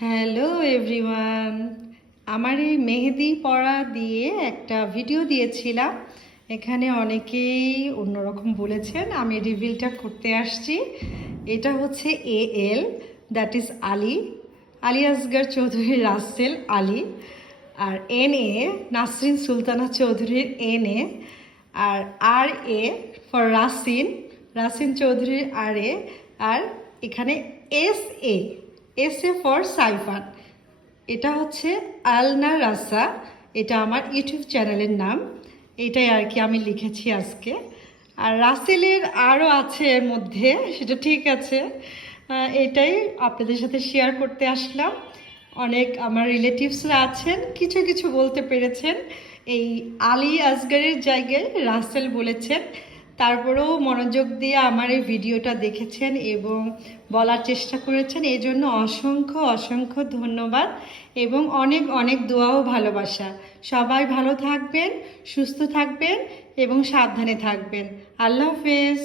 Hello everyone, আমার এই মেহেদি পড়া দিয়ে একটা ভিডিও দিয়েছিলাম। এখানে অনেকেই অন্যরকম বলেছেন, আমি রিভিলটা করতে আসছি। এটা হচ্ছে AL, that is Ali, Ali Asgar Chowdhury Rasel Ali. আর NA নাসরিন সুলতানা চৌধুরীর NA। আর RA ফর রাসিন, রাসিন চৌধুরীর RA। আর এখানে SA ফর সাইফান। এটা হচ্ছে আলনা রাসা, এটা আমার ইউটিউব চ্যানেলের নাম। এটাই আর কি আমি লিখেছি আজকে। আর রাসেলের আরও আছে এর মধ্যে, সেটা ঠিক আছে। এটাই আপনাদের সাথে শেয়ার করতে আসলাম। অনেক আমার রিলেটিভসরা আছেন, কিছু কিছু বলতে পেরেছেন। এই আলী আসগরের জায়গায় রাসেল বলেছেন। তারপরেও মনোযোগ দিয়ে আমার এই ভিডিওটা দেখেছেন এবং বলার চেষ্টা করেছেন, এই জন্য অসংখ্য অসংখ্য ধন্যবাদ এবং অনেক অনেক দোয়া ও ভালোবাসা। সবাই ভালো থাকবেন, সুস্থ থাকবেন এবং সাবধানে থাকবেন। আল্লাহ হাফেজ।